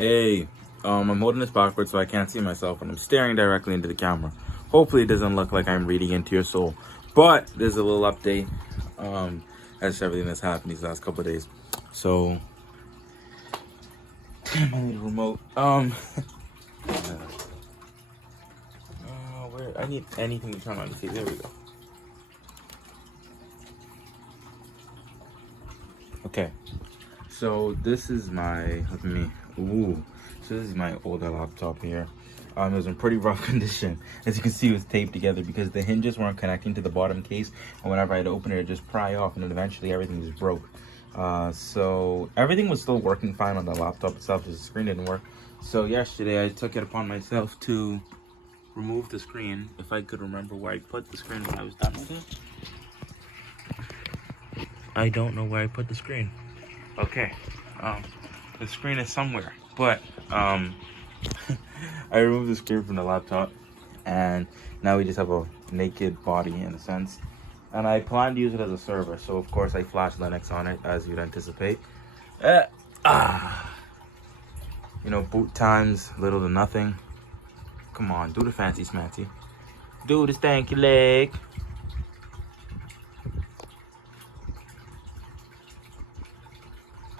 Hey, I'm holding this backwards so I can't see myself, and I'm staring directly into the camera. Hopefully, it doesn't look like I'm reading into your soul. But there's a little update as to everything that's happened these last couple of days. So, damn, I need a remote. Where I need anything to turn on the TV. There we go. Okay, so this is my So this is my older laptop here. It was in pretty rough condition. As you can see, it was taped together because the hinges weren't connecting to the bottom case, and whenever I'd open it, it'd just pry off, and then eventually everything just broke. So everything was still working fine on the laptop itself, just the screen didn't work. So yesterday I took it upon myself to remove the screen. If I could remember where I put the screen when I was done with it. I don't know where I put the screen. Okay, the screen is somewhere, but I removed the screen from the laptop, and now we just have a naked body in a sense. And I plan to use it as a server, so of course I flash Linux on it, as you'd anticipate. You know, boot times, little to nothing. Come on, do the fancy smancy. Do the stanky leg.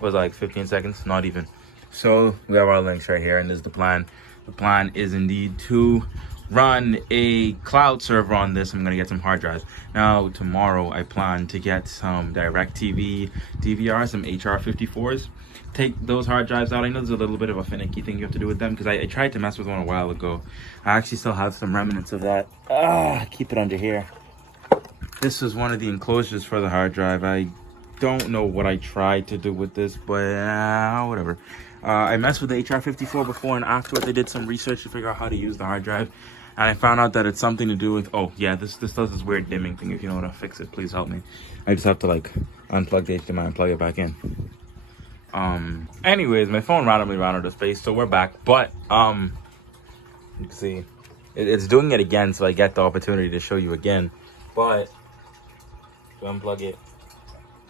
Was like 15 seconds, not even. So we have our links right here, and this is the plan. The plan is indeed to run a cloud server on this. I'm gonna get some hard drives. Now tomorrow I plan to get some DirecTV DVR, some HR54s. Take those hard drives out. I know there's a little bit of a finicky thing you have to do with them because I tried to mess with one a while ago. I actually still have some remnants of that. Keep it under here. This was one of the enclosures for the hard drive. I don't know what I tried to do with this, but whatever. I messed with the HR54 before, and afterwards I did some research to figure out how to use the hard drive, and I found out that it's something to do with, oh yeah, this does this weird dimming thing. If you know how to fix it, please help me. I just have to like unplug the HDMI and plug it back in. Anyways, my phone randomly ran out of space, so we're back, but you can see it's doing it again, so I get the opportunity to show you again. But to unplug it,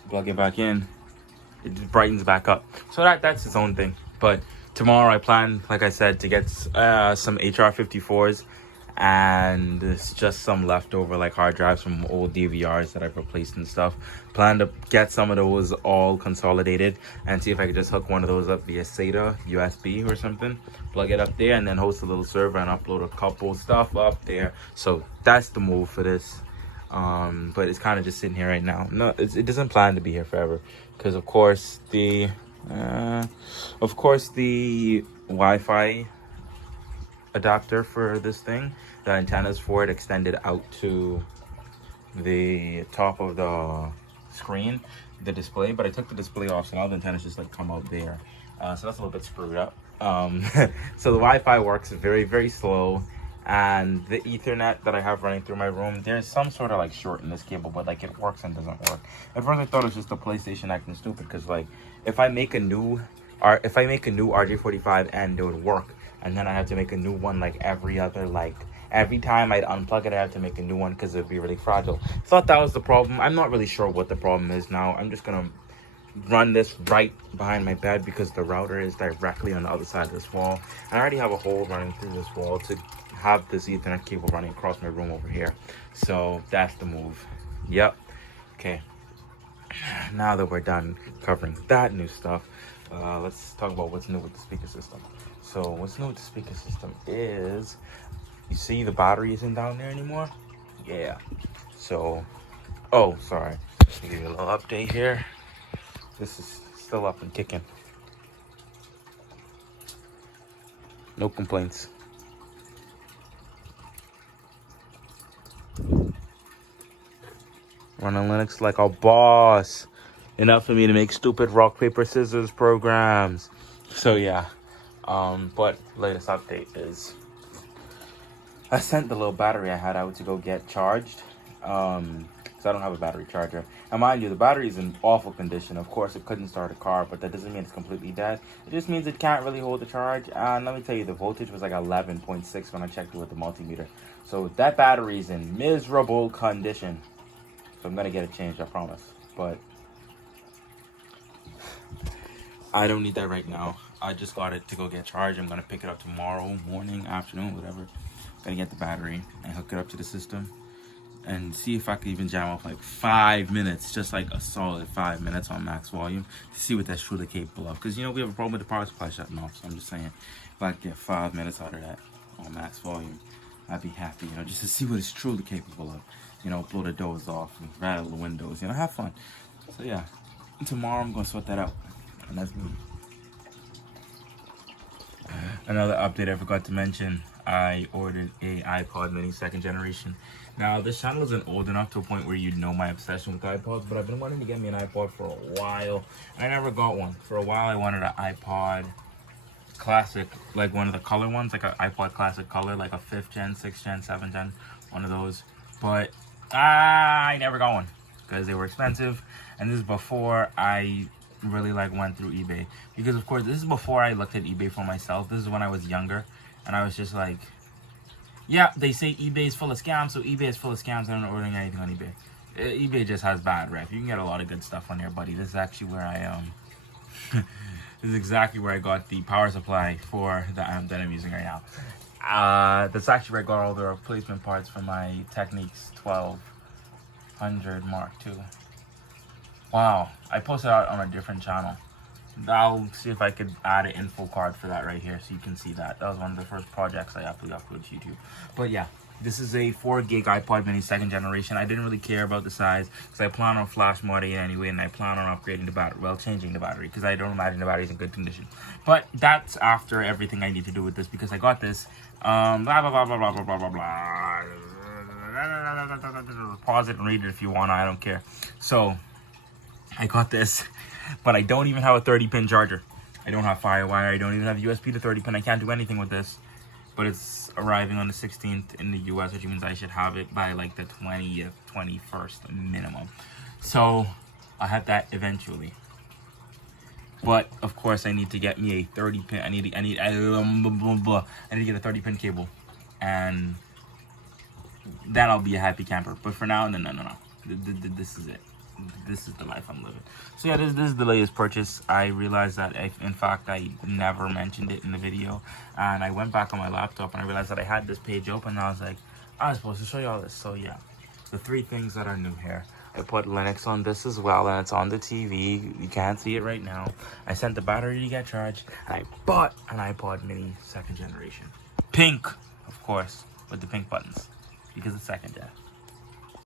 plug it back in, it just brightens back up. So that's its own thing. But tomorrow I plan, like I said, to get some HR54s, and it's just some leftover like hard drives from old DVRs that I've replaced and stuff. Plan to get some of those all consolidated and see if I could just hook one of those up via SATA USB or something, plug it up there, and then host a little server and upload a couple stuff up there. So that's the move for this. But it's kind of just sitting here right now. No, it doesn't plan to be here forever, because of course the Wi-Fi adapter for this thing, the antennas for it extended out to the top of the screen, the display, but I took the display off, so now the antennas just like come out there. So that's a little bit screwed up. So the Wi-Fi works very, very slow. And the Ethernet that I have running through my room, there's some sort of like short in this cable, but like it works and doesn't work. At first I thought it was just the PlayStation acting stupid, because like if I make a new RJ45 and it would work, and then I have to make a new one like every time I'd unplug it, I have to make a new one because it'd be really fragile. Thought that was the problem. I'm not really sure what the problem is now. I'm just gonna run this right behind my bed because the router is directly on the other side of this wall. I already have a hole running through this wall to have this Ethernet cable running across my room over here. So that's the move. Yep. Okay. Now that we're done covering that new stuff, let's talk about what's new with the speaker system. So what's new with the speaker system is, you see the battery isn't down there anymore? Yeah. So, oh, sorry. Let me give you a little update here. This is still up and kicking. No complaints. Running Linux like a boss. Enough for me to make stupid rock, paper, scissors programs. So yeah. But latest update is I sent the little battery I had out to go get charged. Because I don't have a battery charger. And mind you, the battery is in awful condition. Of course, it couldn't start a car, but that doesn't mean it's completely dead. It just means it can't really hold the charge. And let me tell you, the voltage was like 11.6 when I checked it with the multimeter. So that battery is in miserable condition. So I'm gonna get it changed, I promise. But I don't need that right now. I just got it to go get charged. I'm gonna pick it up tomorrow morning, afternoon, whatever. Gonna get the battery and hook it up to the system and see if I can even jam off like 5 minutes, just like a solid 5 minutes on max volume to see what that's truly capable of. Because, you know, we have a problem with the power supply shutting off. So I'm just saying, if I could get 5 minutes out of that on max volume, I'd be happy, you know, just to see what it's truly capable of. You know, blow the doors off, and rattle the windows, you know, have fun. So yeah, tomorrow I'm gonna sort that out. And that's me. Another update I forgot to mention, I ordered a iPod mini 2nd generation. Now this channel isn't old enough to a point where you'd know my obsession with iPods, but I've been wanting to get me an iPod for a while, and I never got one. For a while I wanted an iPod Classic, like one of the color ones, like an iPod Classic color, like a 5th gen, 6th gen, 7th gen, one of those. But I never got one because they were expensive, and this is before I really like went through eBay, because of course this is before I looked at eBay for myself. This is when I was younger, and I was just like, yeah, they say eBay is full of scams, so eBay is full of scams, and I'm not ordering anything on eBay. eBay just has bad rep. You can get a lot of good stuff on there, buddy. This is actually where I this is exactly where I got the power supply for the amp that I'm using right now. That's actually where I got all the replacement parts for my Technics 1200 Mark II. Wow, I posted out on a different channel. I'll see if I could add an info card for that right here so you can see that. That was one of the first projects I uploaded to YouTube. But yeah, this is a 4 gig iPod mini 2nd generation. I didn't really care about the size because I plan on flash modding it anyway, and I plan on upgrading the battery, well, changing the battery, because I don't imagine the battery's in good condition. But that's after everything I need to do with this, because I got this. Blah, blah, blah, blah, blah, blah, blah, blah. Pause it and read it if you want. I don't care. So I got this, but I don't even have a 30-pin charger. I don't have FireWire. I don't even have USB to 30-pin. I can't do anything with this. But it's arriving on the 16th in the US, which means I should have it by like the 20th, 21st minimum. So I have that eventually. But of course, I need to get me a 30-pin. I need to get a 30-pin cable, and then I'll be a happy camper. But for now, no. This is it. This is the life I'm living. So yeah, this is the latest purchase. I realized that in fact I never mentioned it in the video, and I went back on my laptop and I realized that I had this page open, and I was like, I was supposed to show you all this. So yeah, the 3 things that are new here. I put Linux on this as well, and it's on the TV. You can't see it right now. I sent the battery to get charged, and I bought an iPod mini 2nd generation. Pink, of course, with the pink buttons, because it's 2nd gen.